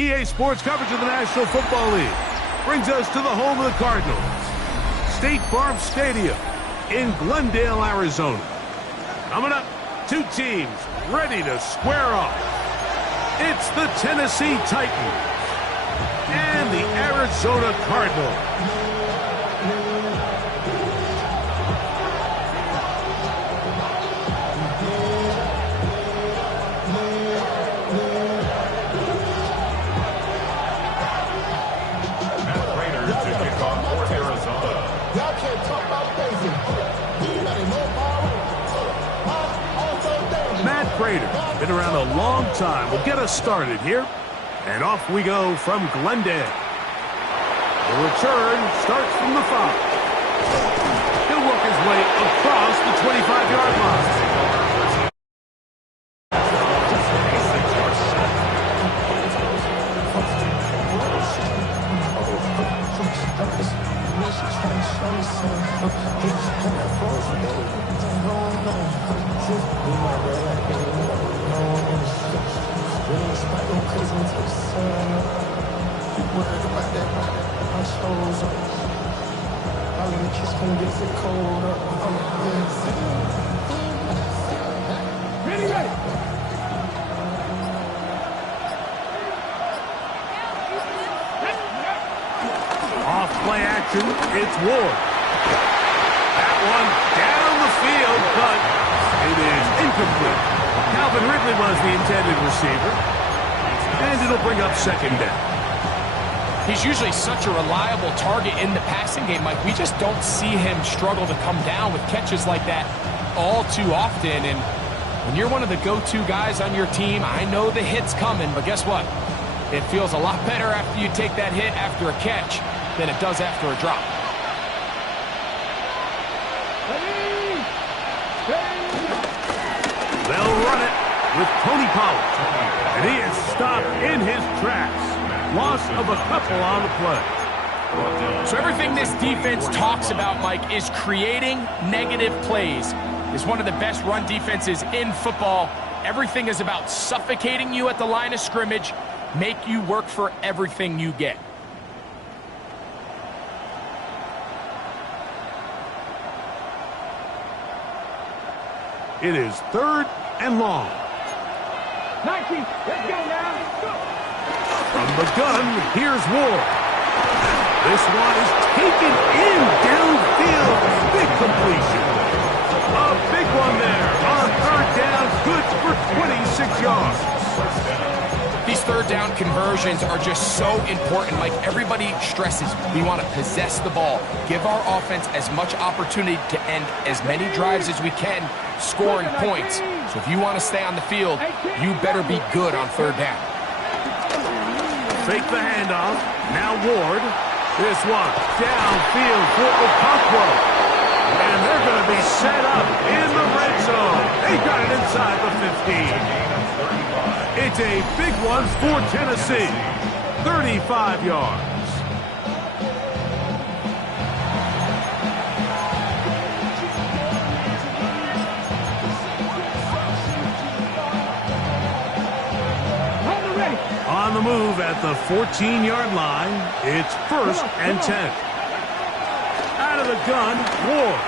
EA Sports coverage of the National Football League brings us to the home of the Cardinals, State Farm Stadium in Glendale, Arizona. Coming up, two teams ready to square off. It's the Tennessee Titans and the Arizona Cardinals. Been around a long time. We'll get us started here. And off we go from Glendale. The return starts from the 5. He'll work his way across the 25-yard line. Off play action, it's Ward. That one down the field, but it is incomplete. Calvin Ridley was the intended receiver, and it'll bring up second down. He's usually such a reliable target in the passing game, Mike. We just don't see him struggle to come down with catches like that all too often. And when you're one of the go-to guys on your team, I know the hit's coming, but guess what? It feels a lot better after you take that hit after a catch than it does after a drop. They'll run it with Tony Pollard, and he is stopped in his tracks. Loss of a couple on the play. So everything this defense talks about, Mike, is creating negative plays. It's one of the best run defenses in football. Everything is about suffocating you at the line of scrimmage, make you work for everything you get. It is 3rd and long. 19, let's go now. From the gun, here's Ward. This one is taken in downfield. Big completion. A big one there on 3rd down. Good for 26 yards. These 3rd down conversions are just so important. Like everybody stresses, we want to possess the ball, give our offense as much opportunity to end as many drives as we can, scoring points. So if you want to stay on the field, you better be good on 3rd down. Fake the handoff. Now Ward. This one downfield for Okonkwo. And they're going to be set up in the red zone. They got it inside the 15. It's a big one for Tennessee. 35 yards. On the move at the 14-yard line, it's 1st and 10. Out of the gun, Ward.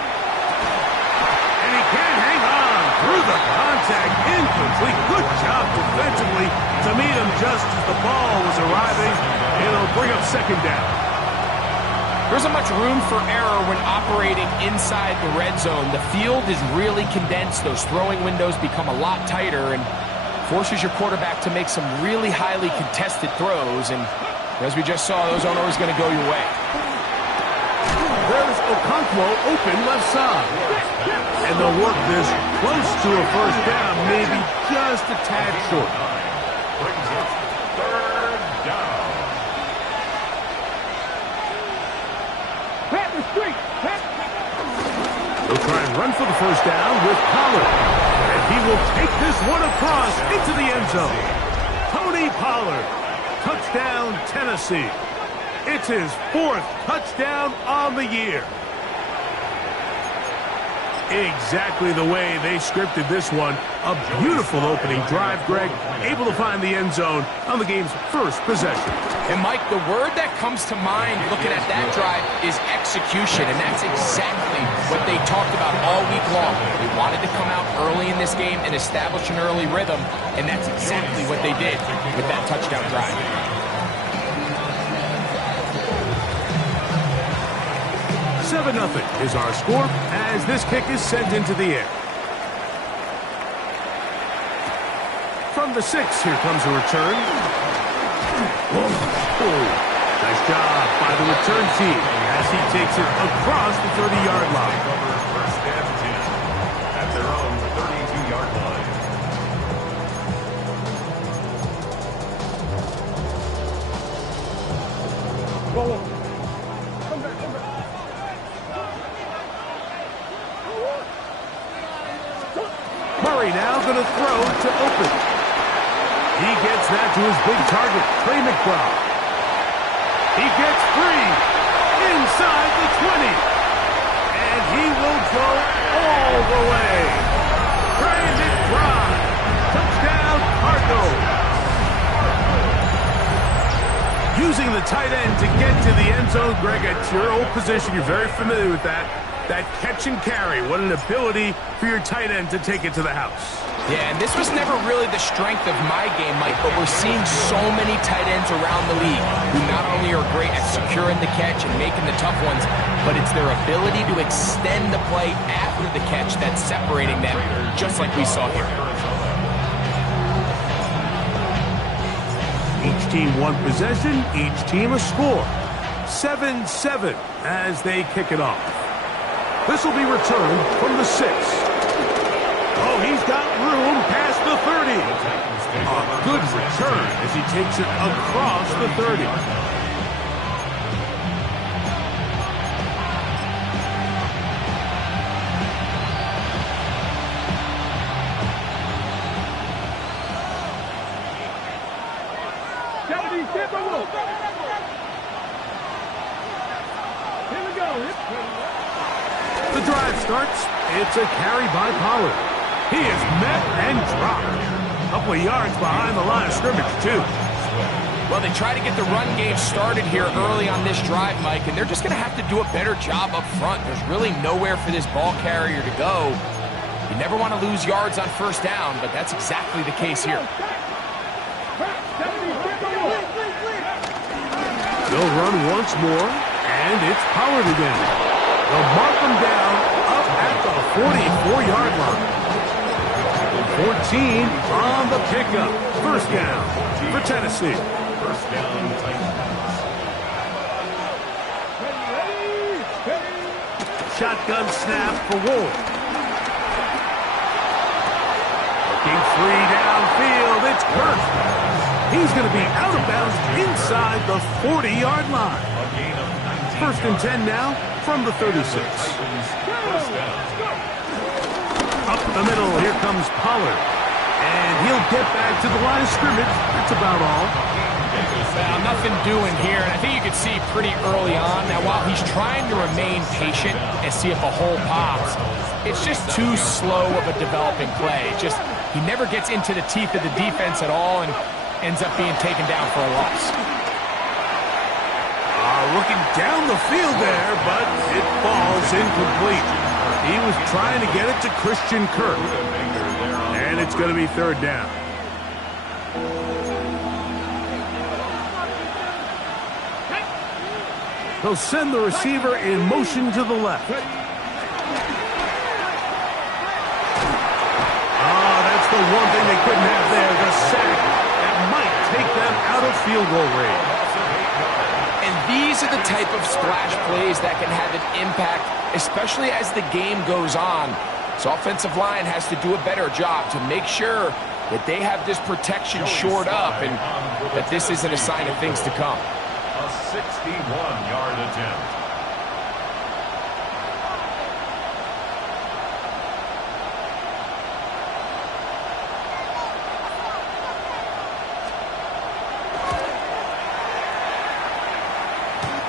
And he can't hang on through the contact. Incomplete. Good job defensively to meet him just as the ball was arriving. It'll bring up 2nd down. There isn't much room for error when operating inside the red zone. The field is really condensed. Those throwing windows become a lot tighter and forces your quarterback to make some really highly contested throws. And as we just saw, those aren't always going to go your way. There's Okonkwo open left side. And they'll work this close to a 1st down, maybe just a tad short. Brings up 3rd down. They'll try and run for the 1st down with Pollard. And he will take this one across into the end zone. Tony Pollard. Touchdown, Tennessee. It's his 4th touchdown on the year. Exactly the way they scripted this one. A beautiful opening drive, Greg. Able to find the end zone on the game's 1st possession. And, Mike, the word that comes to mind looking at that drive is execution, and that's exactly what they talked about all week long. They wanted to come out early in this game and establish an early rhythm, and that's exactly what they did with that touchdown drive. 7-0 is our score as this kick is sent into the air. From the 6, here comes a return. Nice job by the return team as he takes it across the 30-yard line. 1st and 10 at their own 32-yard line. Roll. Murray now going to throw to open. He gets that to his big target, Trey McBride. He gets free inside the 20. And he will go all the way. Trey McBride. Touchdown, Cardinals. tight end to get to the end zone. Greg, it's your old position. You're very familiar with that. That catch and carry. What an ability for your tight end to take it to the house. Yeah, and this was never really the strength of my game, Mike, but we're seeing so many tight ends around the league who not only are great at securing the catch and making the tough ones, but it's their ability to extend the play after the catch that's separating them, just like we saw here. Each team one possession, each team a score. 7-7 as they kick it off. This will be returned from the 6. Oh, he's got room past the 30. A good return as he takes it across the 30. Here we go. The drive starts. It's a carry by Pollard. He is met and dropped. A couple of yards behind the line of scrimmage, too. Well, they try to get the run game started here early on this drive, Mike, and they're just going to have to do a better job up front. There's really nowhere for this ball carrier to go. You never want to lose yards on first down, but that's exactly the case here. They'll run once more, and it's Pollard again. They'll mark him down up at the 44-yard line. 14 on the pickup. First down for Tennessee. First down, Titans. Shotgun snap for Wolf. Looking free downfield. It's Kirk. He's going to be out of bounds inside the 40-yard line. A gain of 19. First and 10 now from the 36. First down. Up the middle, here comes Pollard. And he'll get back to the line of scrimmage. That's about all. Well, nothing doing here, and I think you could see pretty early on. Now, while he's trying to remain patient and see if a hole pops, it's just too slow of a developing play. He never gets into the teeth of the defense at all and ends up being taken down for a loss. Looking down the field there, but it falls incomplete. He was trying to get it to Christian Kirk. And it's going to be third down. He'll send the receiver in motion to the left. That's the one thing they couldn't have there, the sack that might take them out of field goal range. And these are the type of splash plays that can have an impact, especially as the game goes on. So offensive line has to do a better job to make sure that they have this protection shored up and that this isn't a sign of things to come. A 61-yard attempt.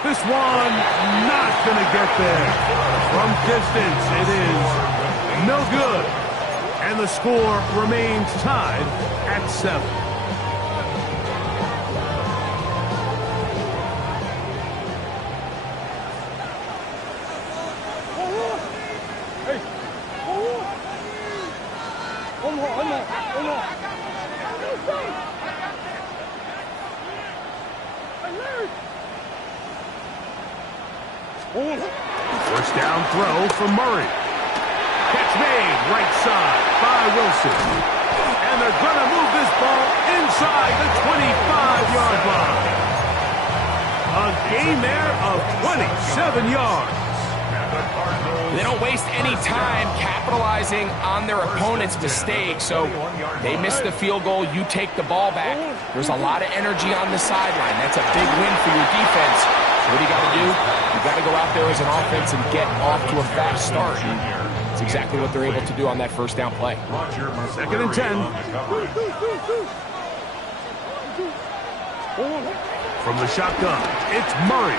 This one not going to get there. From distance, it is no good. And the score remains tied at 7. First down throw for Murray. Catch made right side by Wilson. And they're going to move this ball inside the 25-yard line. A gain there of 27 yards. They don't waste any time capitalizing on their opponent's mistake, so they miss the field goal, you take the ball back. There's a lot of energy on the sideline. That's a big win for your defense. So what do you got to do? You got to go out there as an offense and get off to a fast start. It's exactly what they're able to do on that first down play. Second and 10. From the shotgun, it's Murray.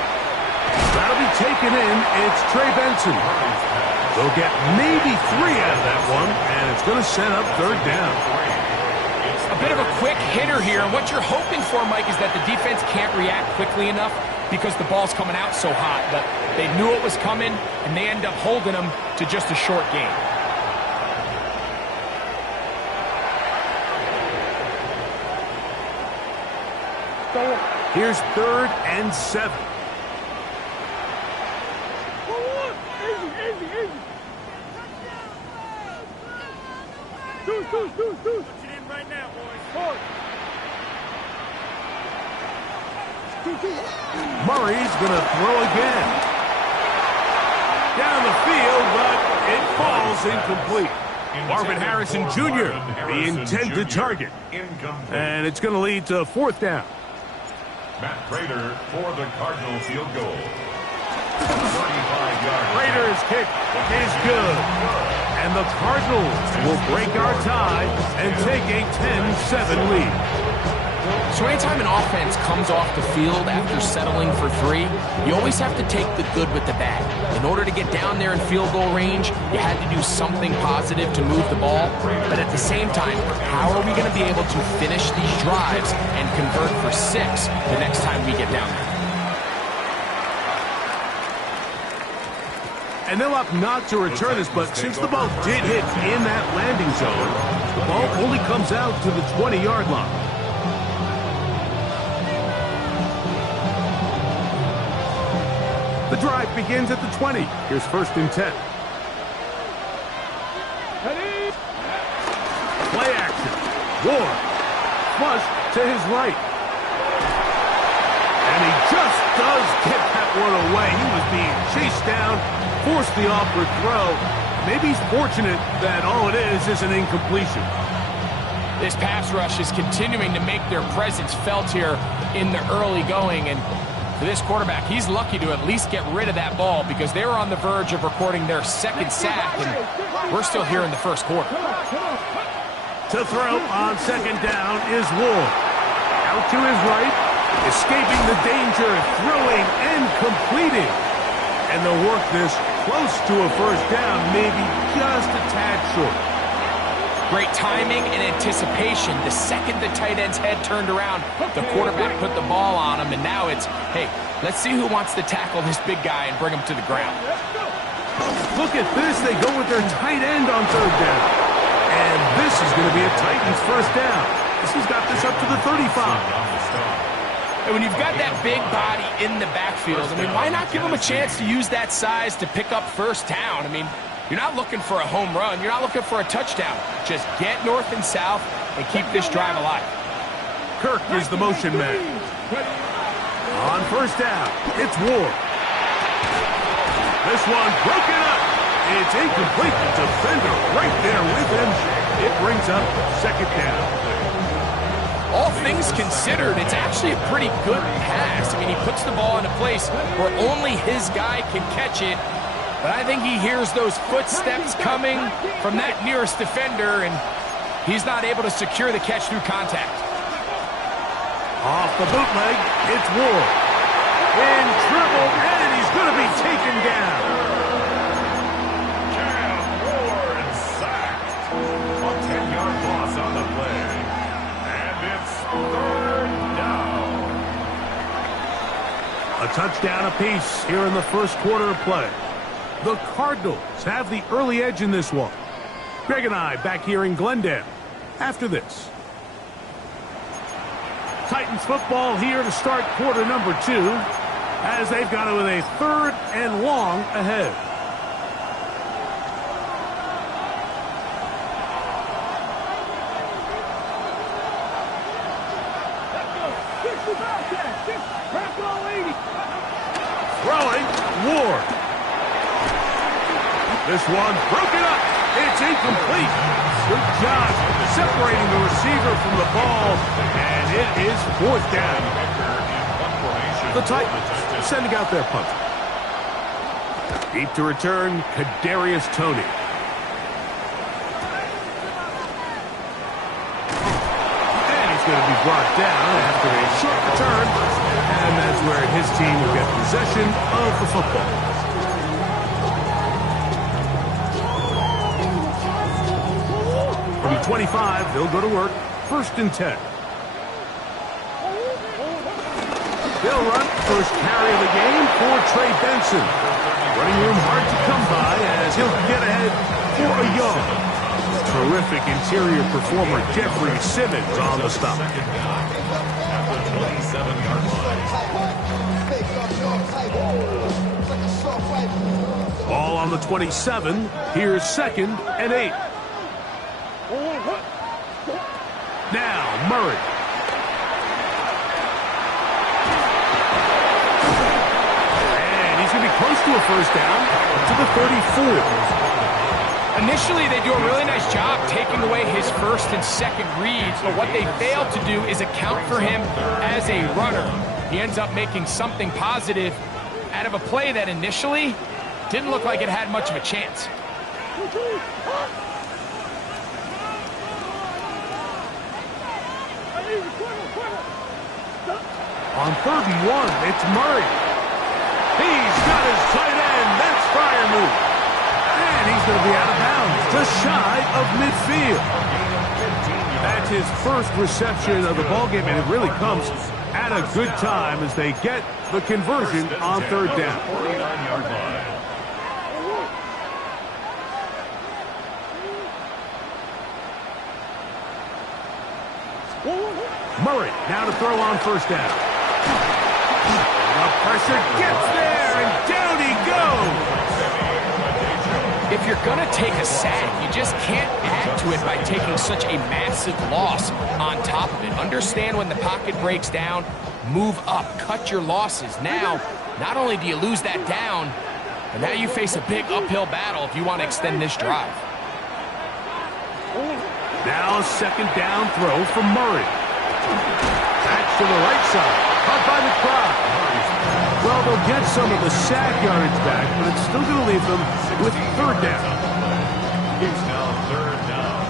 That'll be taken in. It's Trey Benson. They'll get maybe 3 out of that one, and it's going to set up third down. A bit of a quick hitter here, and what you're hoping for, Mike, is that the defense can't react quickly enough because the ball's coming out so hot. But they knew it was coming, and they end up holding them to just a short game. Here's 3rd and 7. Murray's going to throw again. Down the field, but it falls incomplete. Marvin Harrison Jr., the intended target. And it's going to lead to 4th down. Matt Prater for the Cardinal field goal. 35-yard. Prater's kick is good. And the Cardinals will break our tie and take a 10-7 lead. So anytime an offense comes off the field after settling for 3, you always have to take the good with the bad. In order to get down there in field goal range, you had to do something positive to move the ball. But at the same time, how are we going to be able to finish these drives and convert for 6 the next time we get down there? And they'll opt not to return this, but since the ball did hit in that landing zone, the ball only comes out to the 20-yard line. The drive begins at the 20. Here's 1st and 10. Play action. Ward. Flush to his right. And he just does get that one away. He was being chased down, forced the awkward throw. Maybe he's fortunate that all it is an incompletion. This pass rush is continuing to make their presence felt here in the early going, and for this quarterback, he's lucky to at least get rid of that ball because they were on the verge of recording their 2nd sack, and we're still here in the 1st quarter. To throw on 2nd down is Ward. Out to his right, escaping the danger, throwing and completing. And they'll work this close to a 1st down, maybe just a tad short. Great timing and anticipation. The second the tight end's head turned around, the quarterback put the ball on him, and now it's, hey, let's see who wants to tackle this big guy and bring him to the ground. Look at this. They go with their tight end on 3rd down. And this is going to be a Titans 1st down. This has got this up to the 35. And when you've got that big body in the backfield, I mean, why not give him a chance to use that size to pick up 1st down? I mean, you're not looking for a home run. You're not looking for a touchdown. Just get north and south and keep this drive alive. Kirk is the motion man. On 1st down, it's Ward. This one broken up. It's incomplete. The defender right there with him. It brings up 2nd down. All things considered, it's actually a pretty good pass. I mean, he puts the ball in a place where only his guy can catch it. But I think he hears those footsteps coming from that nearest defender, and he's not able to secure the catch through contact. Off the bootleg, it's Ward. In trouble, and he's going to be taken down. Cam Ward sacked. A 10-yard loss on the play. And it's 3rd down. A touchdown apiece here in the 1st quarter of play. The Cardinals have the early edge in this one. Greg and I back here in Glendale after this. Titans football here to start quarter number 2 as they've got it with a 3rd and long ahead. Throwing, Ward. This one broken up. It's incomplete. Good job separating the receiver from the ball, and it is 4th down. The Titans sending out their punter. Deep to return, Kadarius Toney. And he's going to be brought down after a short return, and that's where his team will get possession of the football. From 25, they'll go to work. 1st and 10. They'll run first carry of the game for Trey Benson. Running room hard to come by as he'll get ahead for a yard. Terrific interior performer Jeffrey Simmons on the stop. Ball on the 27. Here's 2nd and 8. Now Murray. And he's going to be close to a 1st down to the 34. Initially, they do a really nice job taking away his 1st and 2nd reads, but what they fail to do is account for him as a runner. He ends up making something positive out of a play that initially didn't look like it had much of a chance. On 3rd and 1, it's Murray. He's got his tight end. That's Freiermuth. And he's going to be out of bounds, just shy of midfield. That's his 1st reception of the ballgame, and it really comes at a good time as they get the conversion on 3rd down. Murray now to throw on 1st down. The pressure gets there, and down he goes. If you're going to take a sack, you just can't add to it by taking such a massive loss on top of it. Understand when the pocket breaks down, move up, cut your losses. Now, not only do you lose that down, but now you face a big uphill battle if you want to extend this drive. Now a 2nd down throw from Murray. Back to the right side, caught by McBride. Well, they'll get some of the sack yardage back, but it's still going to leave them with 3rd down. It's now 3rd down.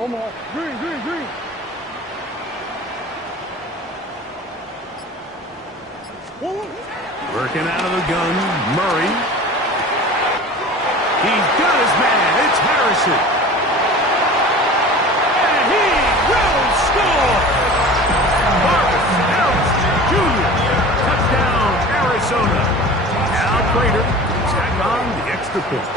Omaha. Green. Working out of the gun, Murray. He's got his man. It's Harrison. And he will score. Marcus Harrison Jr. Touchdown, Arizona. Now Prater tack on the extra point.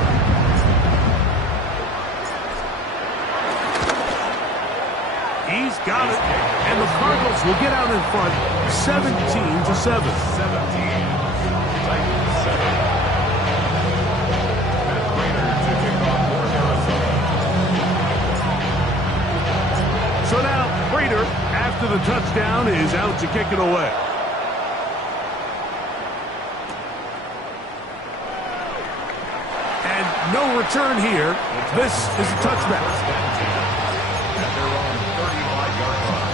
He's got it. And the Cardinals will get out in front 17-7. 17. So now, Prater, after the touchdown, is out to kick it away. And no return here. This is a touchback. And they're on 35-yard line.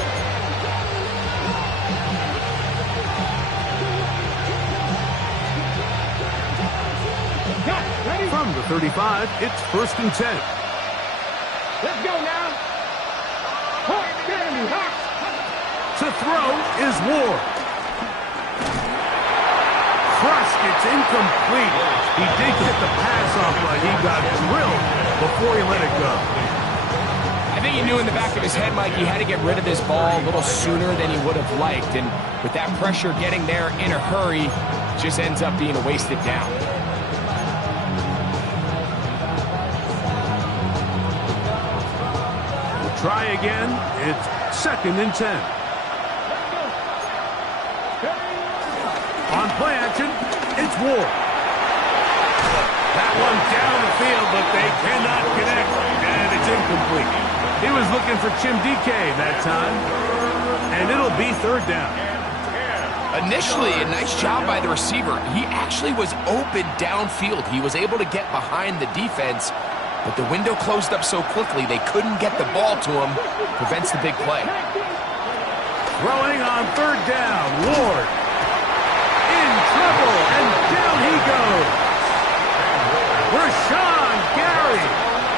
From the 35, it's 1st and 10. Let's go now. To throw is Ward. Crushed, it's incomplete. He did get the pass off, but he got drilled before he let it go. I think he knew in the back of his head, Mike, he had to get rid of this ball a little sooner than he would have liked. And with that pressure getting there in a hurry, it just ends up being a wasted down. Try again. It's 2nd and 10. On play action, it's Ward. That one down the field, but they cannot connect, and it's incomplete. He was looking for Chim DK that time, and it'll be 3rd down. Initially, a nice job by the receiver. He actually was open downfield. He was able to get behind the defense, but the window closed up so quickly they couldn't get the ball to him. Prevents the big play. Throwing on 3rd down, Ward. In trouble, and down he goes. Rashawn Gary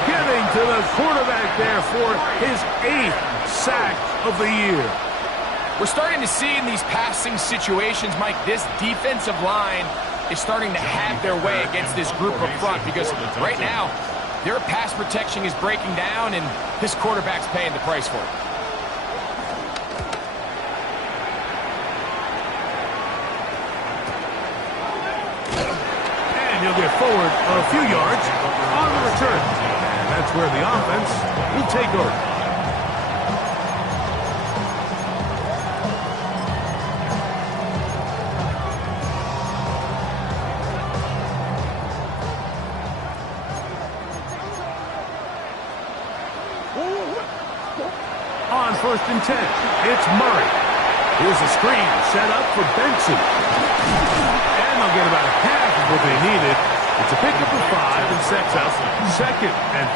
getting to the quarterback there for his 8th sack of the year. We're starting to see in these passing situations, Mike, this defensive line is starting to have their way against this group up front because right now, their pass protection is breaking down, and this quarterback's paying the price for it. And he'll get forward a few yards on the return. And that's where the offense will take over. On 1st and 10, it's Murray. Here's a screen set up for Benson. And they'll get about half of what they needed. It's a pickup of 5 and sets up 2nd and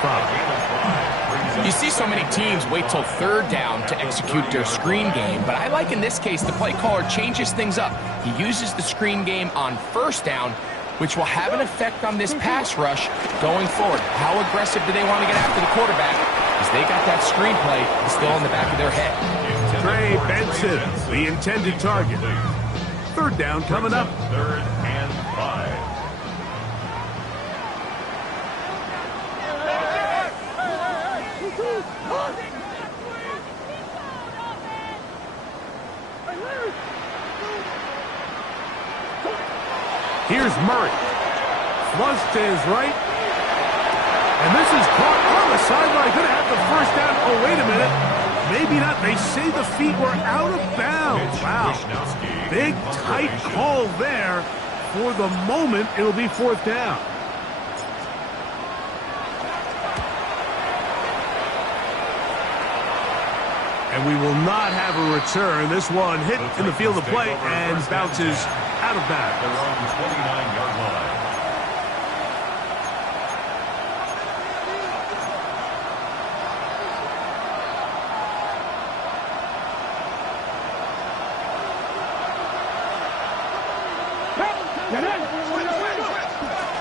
5. You see so many teams wait till 3rd down to execute their screen game, but I like in this case the play caller changes things up. He uses the screen game on 1st down, which will have an effect on this pass rush going forward. How aggressive do they want to get after the quarterback? Because they got that screenplay still in the back of their head. Trey Benson, the intended target. 3rd down coming up. 3rd and 5. Here's Murray. Flushed to his right. And this is caught on the sideline. Going to have the 1st down. Oh, wait a minute. Maybe not. They say the feet were out of bounds. Wow. Big, tight call there. For the moment, it'll be 4th down. And we will not have a return. This one hit in the field of play and bounces out of bounds. They're on the 29-yard line.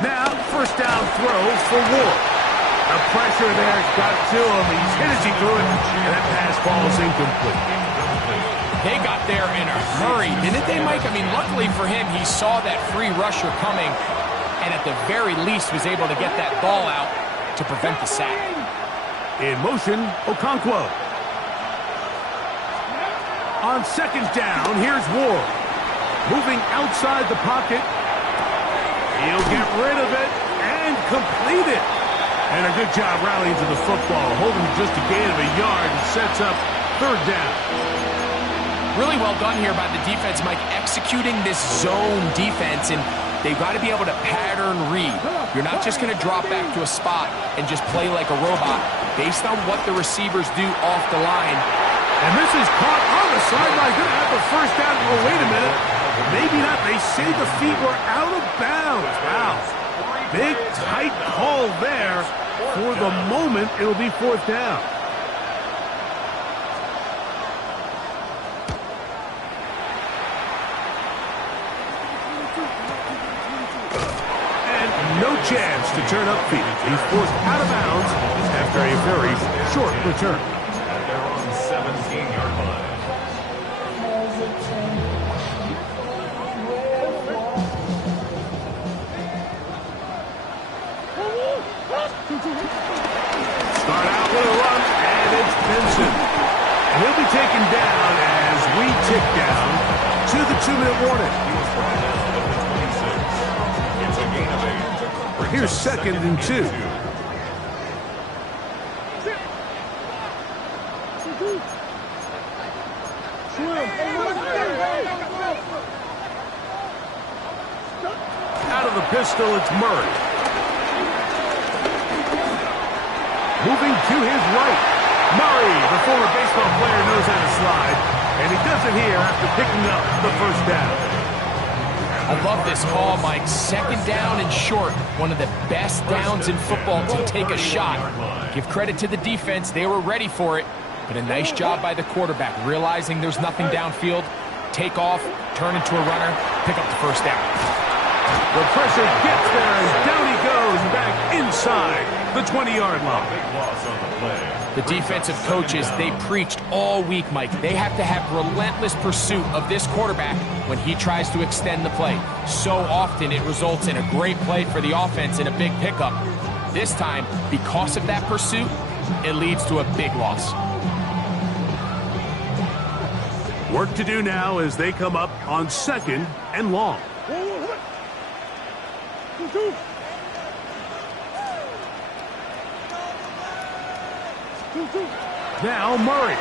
Now, 1st down throw for Ward. The pressure there got to him. He's hit as he threw it, and that pass falls incomplete. They got there in a hurry, didn't they, Mike? I mean, luckily for him, he saw that free rusher coming, and at the very least was able to get that ball out to prevent the sack. In motion, Okonkwo. On 2nd down, here's Ward. Moving outside the pocket. He'll get rid of it and complete it. And a good job rallying to the football, holding just a gain of a yard and sets up 3rd down. Really well done here by the defense, Mike, executing this zone defense, and they've got to be able to pattern read. You're not just going to drop back to a spot and just play like a robot based on what the receivers do off the line. And this is caught on the sideline. Going to have the 1st down. Oh, wait a minute. Maybe not. They say the feet were out of bounds. Wow. Big, tight call there. For the moment, it'll be 4th down. And no chance to turn upfield. He's forced out of bounds after a very short return. They're on the 17-yard line. Start out with a run, and it's Benson. And he'll be taken down as we tick down to the 2-minute warning. He was brought down at the 26. It's a gain of 8. Here's 2nd and 2. Out of the pistol, it's Murray. Moving to his right. Murray, the former baseball player, knows how to slide. And he does it here after picking up the 1st down. I love this call, Mike. 2nd down and short. One of the best downs in football to take a shot. Give credit to the defense. They were ready for it. But a nice job by the quarterback, realizing there's nothing downfield. Take off, turn into a runner, pick up the 1st down. The pressure gets there, and down he goes back inside the 20-yard line. Big loss on the play. The defensive coaches, they preached all week, Mike. They have to have relentless pursuit of this quarterback when he tries to extend the play. So often it results in a great play for the offense and a big pickup. This time, because of that pursuit, it leads to a big loss. Work to do now as they come up on 2nd and long. Now Murray.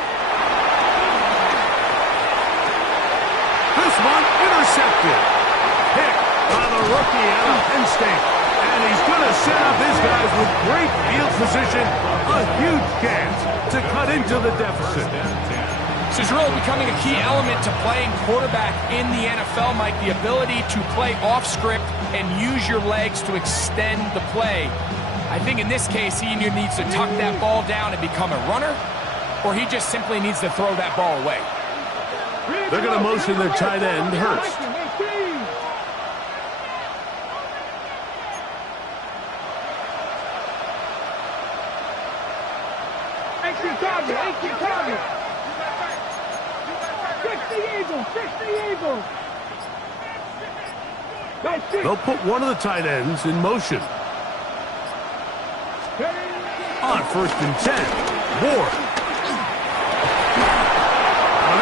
This one intercepted. Pick by the rookie out of Penn State. And he's going to set up his guys with great field position. A huge chance to cut into the deficit. This is really becoming a key element to playing quarterback in the NFL, Mike. The ability to play off script and use your legs to extend the play. I think in this case, he either needs to tuck that ball down and become a runner, or he just simply needs to throw that ball away. They're going to motion their tight end, Hurst. Extra target, extra target. Fix the eagle, fix the eagle. They'll put one of the tight ends in motion. On 1st and 10, Ward.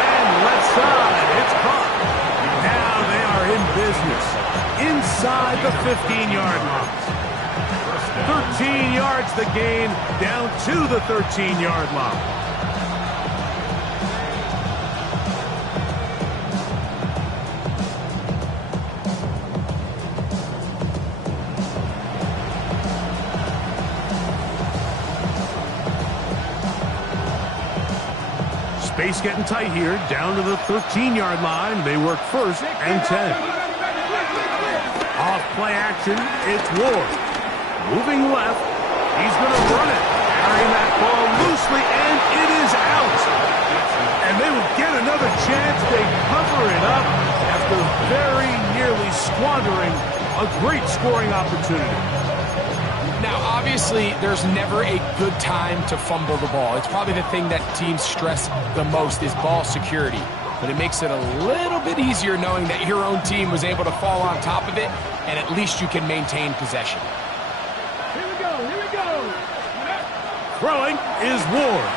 And left side, it's caught. Now they are in business inside the 15-yard line. 13 yards the gain, down to the 13-yard line. Space getting tight here, down to the 13-yard line. They work 1st and 10. Off play action, it's Ward. Moving left, he's going to run it. Carrying that ball loosely, and it is out. And they will get another chance. They cover it up after very nearly squandering a great scoring opportunity. Now, obviously, there's never a good time to fumble the ball. It's probably the thing that teams stress the most is ball security. But it makes it a little bit easier knowing that your own team was able to fall on top of it, and at least you can maintain possession. Here we go, here we go. Throwing is Ward.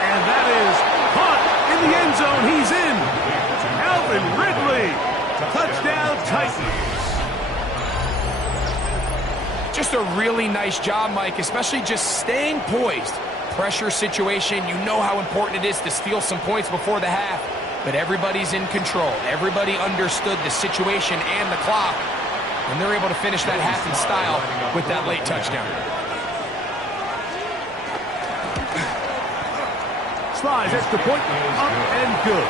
And that is caught in the end zone. He's in. Alvin Ridley. Touchdown Titans. Just a really nice job, Mike, especially just staying poised. Pressure situation, you know how important it is to steal some points before the half, but everybody's in control. Everybody understood the situation and the clock, and they're able to finish that half in style with that late touchdown. Slides extra point, up and good.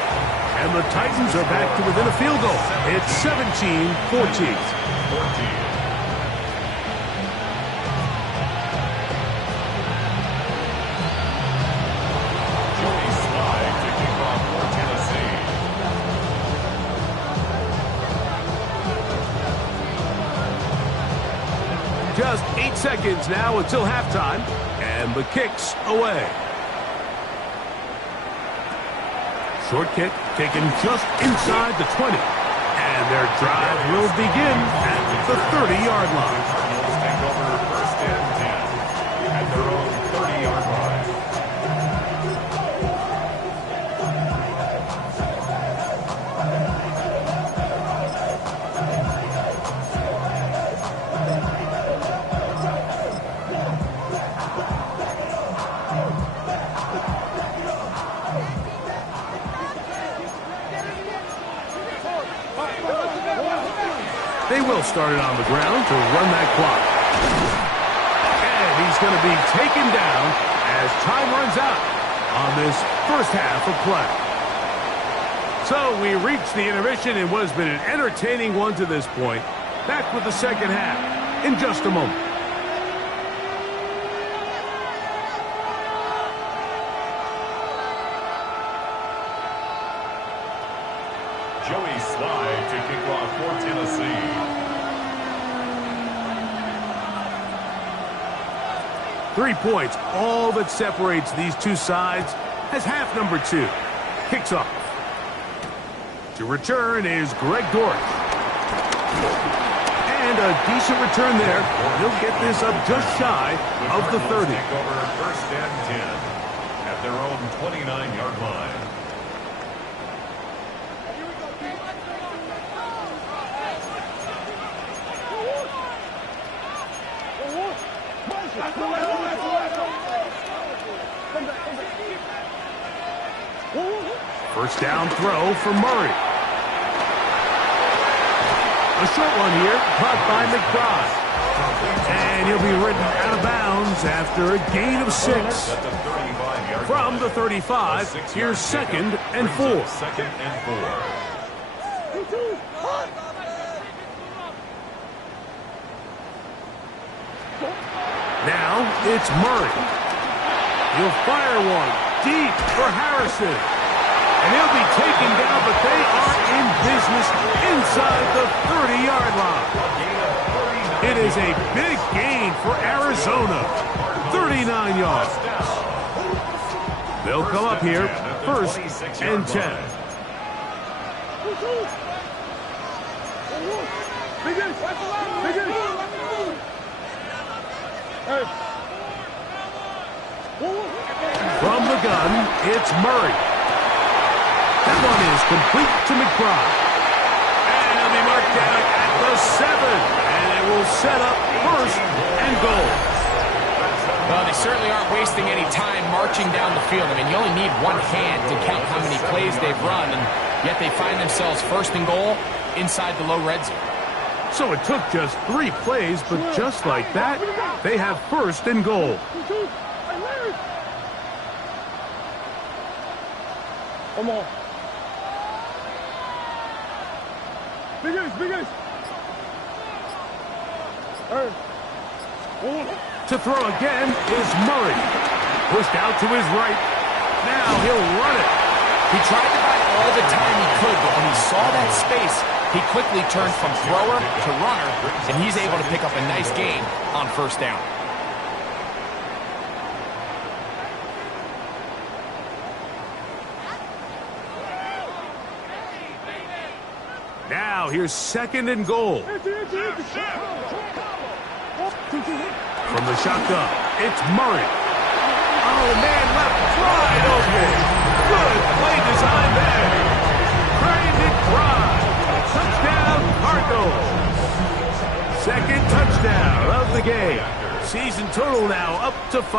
And the Titans are back to within a field goal. It's 17-14. Just 8 seconds now until halftime, and the kick's away. Short kick taken just inside the 20, and their drive will begin at the 30-yard line. Cardinals take over 1st and 10 at their own 30-yard line. They will start it on the ground to run that clock. And he's going to be taken down as time runs out on this first half of play. So we reach the intermission in what has been an entertaining one to this point. Back with the second half in just a moment. Joey Slye to kick off for Tennessee. Three points, all that separates these two sides, as half number 2 kicks off. To return is Greg Dortch. And a decent return there. He'll get this up just shy of the 30. Take over 1st and 10 at their own 29-yard line. First down throw for Murray. A short one here, caught by McBride. And he'll be ridden out of bounds after a gain of 6. From the 35, here's 2nd and 4. 2nd and 4. Now it's Murray. He'll fire one deep for Harrison. And he'll be taken down, but they are in business inside the 30-yard line. It is a big gain for Arizona. 39 yards. They'll come up here, 1st and 10. From the gun, it's Murray. That one is complete to McBride. And he'll be marked down at the 7. And it will set up 1st and goal. Well, they certainly aren't wasting any time marching down the field. I mean, you only need one hand to count how many plays they've run, and yet they find themselves 1st and goal inside the low red zone. So it took just 3 plays, but just like that, they have 1st and goal. Come on. Big ace. To throw again is Murray. Pushed out to his right. Now he'll run it. He tried to buy all the time he could, but when he saw that space, he quickly turned from thrower to runner, and he's able to pick up a nice gain on 1st down. Now here's 2nd and goal. From the shotgun, it's Murray. Oh, man, left wide open. Good play design there. Craig McBride. Touchdown, Cardinals. 2nd touchdown of the game. Season total now up to 5.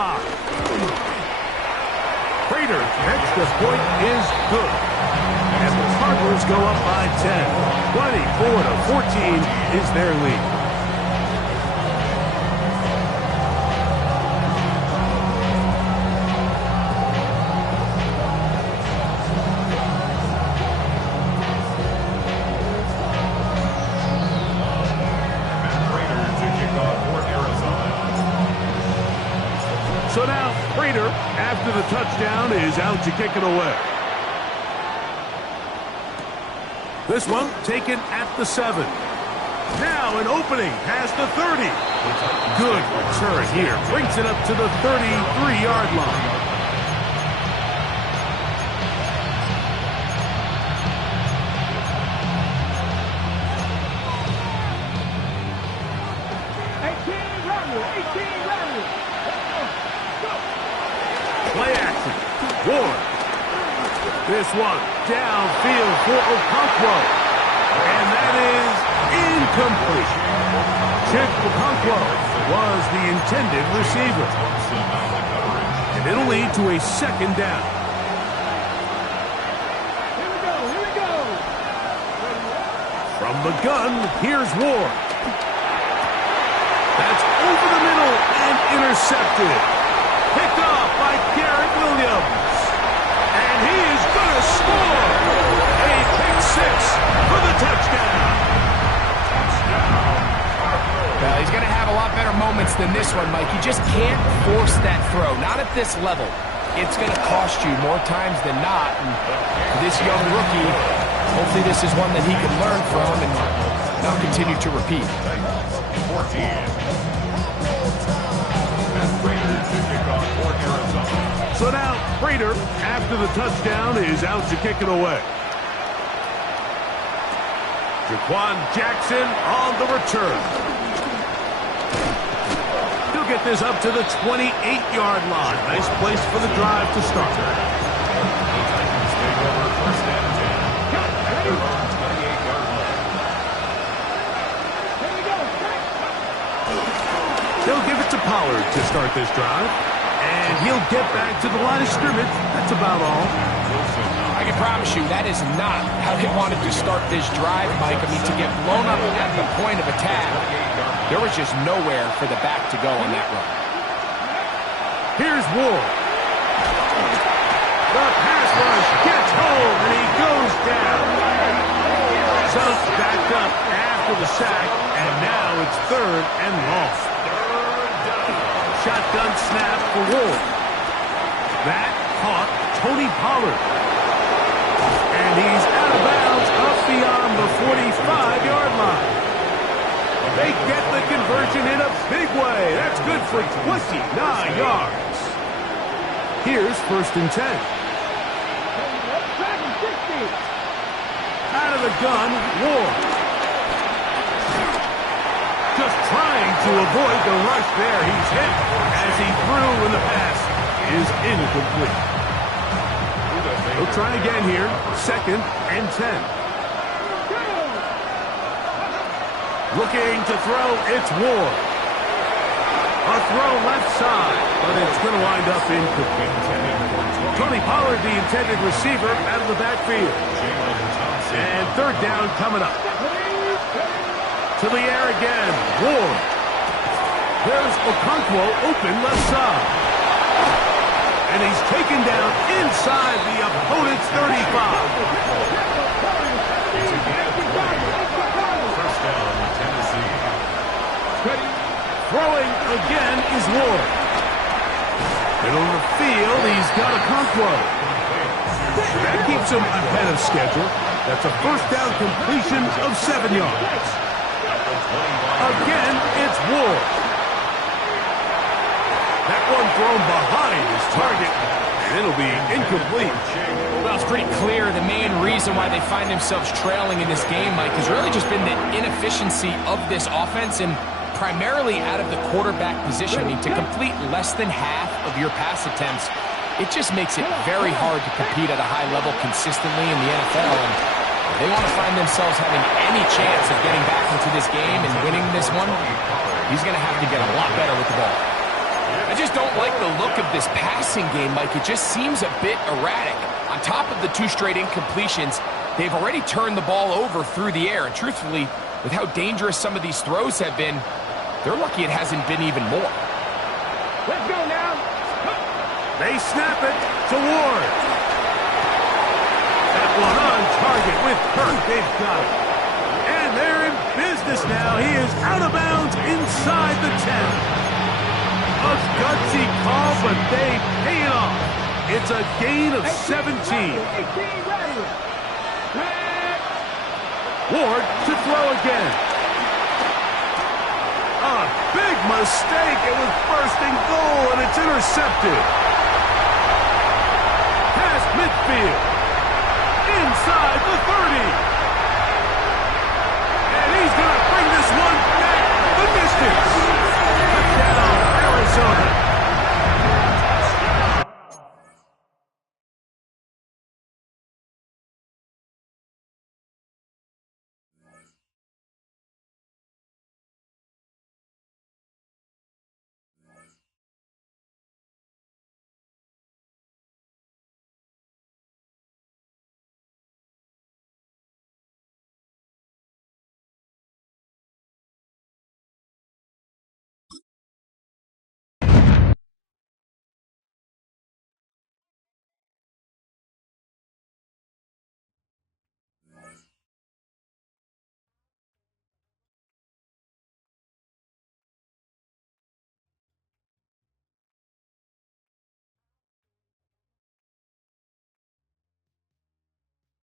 Prater's extra point is good. And the Cardinals go up by 10. 24-14 is their lead. So now Prater, after the touchdown, is out to kick it away. This one taken at the 7. Now an opening past the 30. Good return here. Brings it up to the 33-yard line. Play action. Ward. This one downfield for Okonkwo. And that is incomplete. Chip Okonkwo was the intended receiver. And it'll lead to a 2nd down. Here we go. From the gun, here's Ward. That's over the middle and intercepted. Picked off by Garrett Williams. And he is going to score. A pick 6 for the touchdown. Well, he's going to have a lot better moments than this one, Mike. You just can't force that throw. Not at this level. It's going to cost you more times than not. And this young rookie, Hopefully this is one that he can learn from and not continue to repeat. 14. And Raiders to kick off for Arizona. So now, Prater, after the touchdown, is out to kick it away. Jaquan Jackson on the return. He'll get this up to the 28-yard line. Nice place for the drive to start. The Titans take over first and 10. At their own 28-yard line. They'll give it to Pollard to start this drive. And he'll get back to the line of scrimmage. That's about all. I can promise you that is not how they wanted to start this drive, Mike. I mean, to get blown up at the point of attack, there was just nowhere for the back to go on that run. Here's Ward. The pass rush gets home, and he goes down. Suggs backed up after the sack, and now it's 3rd and long. Shotgun snap for Ward. That caught Tony Pollard. And he's out of bounds up beyond the 45-yard line. They get the conversion in a big way. That's good for 29 yards. Here's 1st and 10. Out of the gun, Ward. Just trying to avoid the rush there. He's hit as he threw when the pass is incomplete. He'll try again here. 2nd and 10. Looking to throw, it's Ward. A throw left side, but it's going to wind up incomplete. Tony Pollard, the intended receiver, out of the backfield. And 3rd down coming up. To the air again, Ward. There's Okonkwo open left side. And he's taken down inside the opponent's 35. First down, Tennessee. Throwing again is Ward. Middle of the field, he's got Okonkwo. That keeps him ahead of schedule. That's a 1st down completion of 7 yards. Again, it's Ward. That one thrown behind his target, and it'll be incomplete. Well, it's pretty clear the main reason why they find themselves trailing in this game, Mike, has really just been the inefficiency of this offense and primarily out of the quarterback position. I mean, to complete less than half of your pass attempts, it just makes it very hard to compete at a high level consistently in the NFL. And if they want to find themselves having any chance of getting back into this game and winning this one, he's going to have to get a lot better with the ball. I just don't like the look of this passing game, Mike. It just seems a bit erratic. On top of the 2 straight incompletions, they've already turned the ball over through the air. And truthfully, with how dangerous some of these throws have been, they're lucky it hasn't been even more. Let's go now. They snap it to Ward. That one on target with Kirk. They've got it. And they're in business now. He is out of bounds inside the 10. A gutsy call, but they pay it off. It's a gain of 17. Ward to throw again. A big mistake. It was 1st and goal, and it's intercepted. Past midfield.